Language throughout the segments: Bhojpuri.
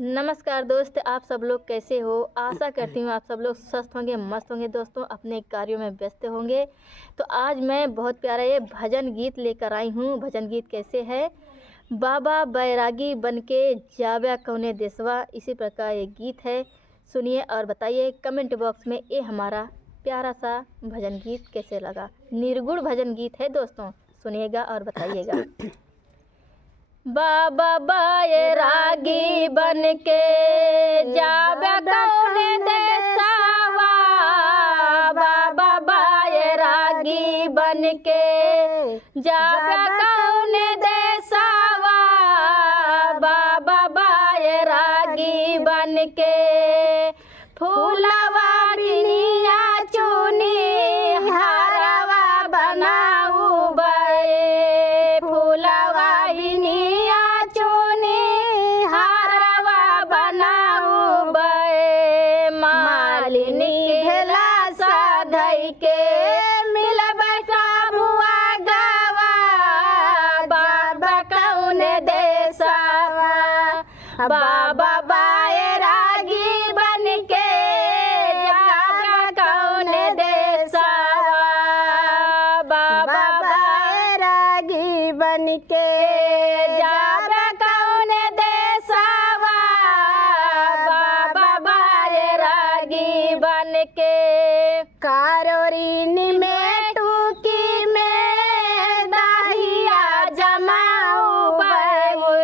नमस्कार दोस्त, आप सब लोग कैसे हो। आशा करती हूँ आप सब लोग स्वस्थ होंगे, मस्त होंगे दोस्तों, अपने कार्यों में व्यस्त होंगे। तो आज मैं बहुत प्यारा ये भजन गीत लेकर आई हूँ। भजन गीत कैसे है, बाबा बैरागी बनके जाव्या कौने देसवा, इसी प्रकार ये गीत है। सुनिए और बताइए कमेंट बॉक्स में ये हमारा प्यारा सा भजन गीत कैसे लगा। निर्गुण भजन गीत है दोस्तों, सुनिएगा और बताइएगा। बाबा बैरागी बनके जाव्या कौने देसवा, बाबा बैरागी बनके जाव्या कौने देसवा, बाबा बैरागी बनके फूलवा बिनिया चुनी हारवा बनाऊ बे, फूलवा बिनिया चुनी हारवा बनाऊ बे, मालिनी भेला साधई के मिल बैठा बुआ गवा, बाबा कौने देसवा, बाबा बैरागी बनके जाव्या कौने देसवा, बाबा बैरागी बनके जाव्या कौने देसवा, बाबा बैरागी बनके कारोरीनी में टूकी में दहिया जमाऊ बहू,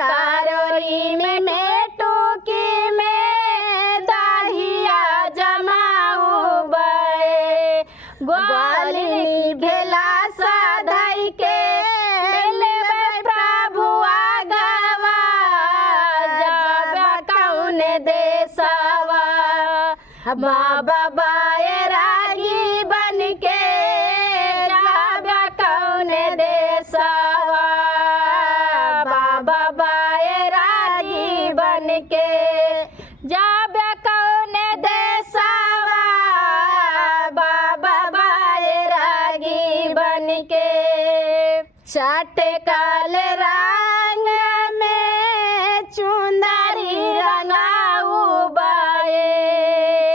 कारोरी में टूकी में दहिया जमाऊ बे, ग्वालिनी भेला साधई के मिलबे प्रभु आगवा, जाव्या कौने देसवा, बाबा बैरागी बनके जाव्या कौने देसवा, बाबा बैरागी बनके जाव्या कौने देसवा, बाबा बैरागी बनके चटकल रंग में चुंदरी रंगाऊ बे,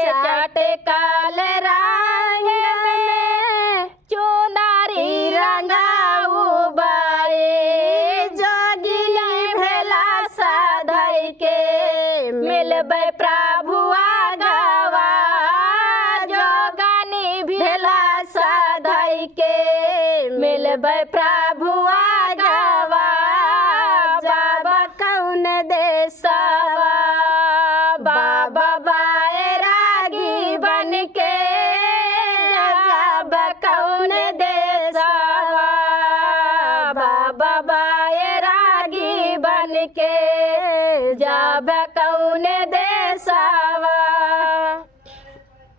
चटकल रंग में चुंदरी रंगाऊ बे, जोगिनी भेला साधई के मिलबे प्रभु आगवा, जोगनी भेला साधई के मिलबे प्रभु आगवा, बाबा कौने देसवा, बाबा बैरागी बनके जाव्या कौने देसवा, बाबा बैरागी बनके जाव्या कौने देसवा।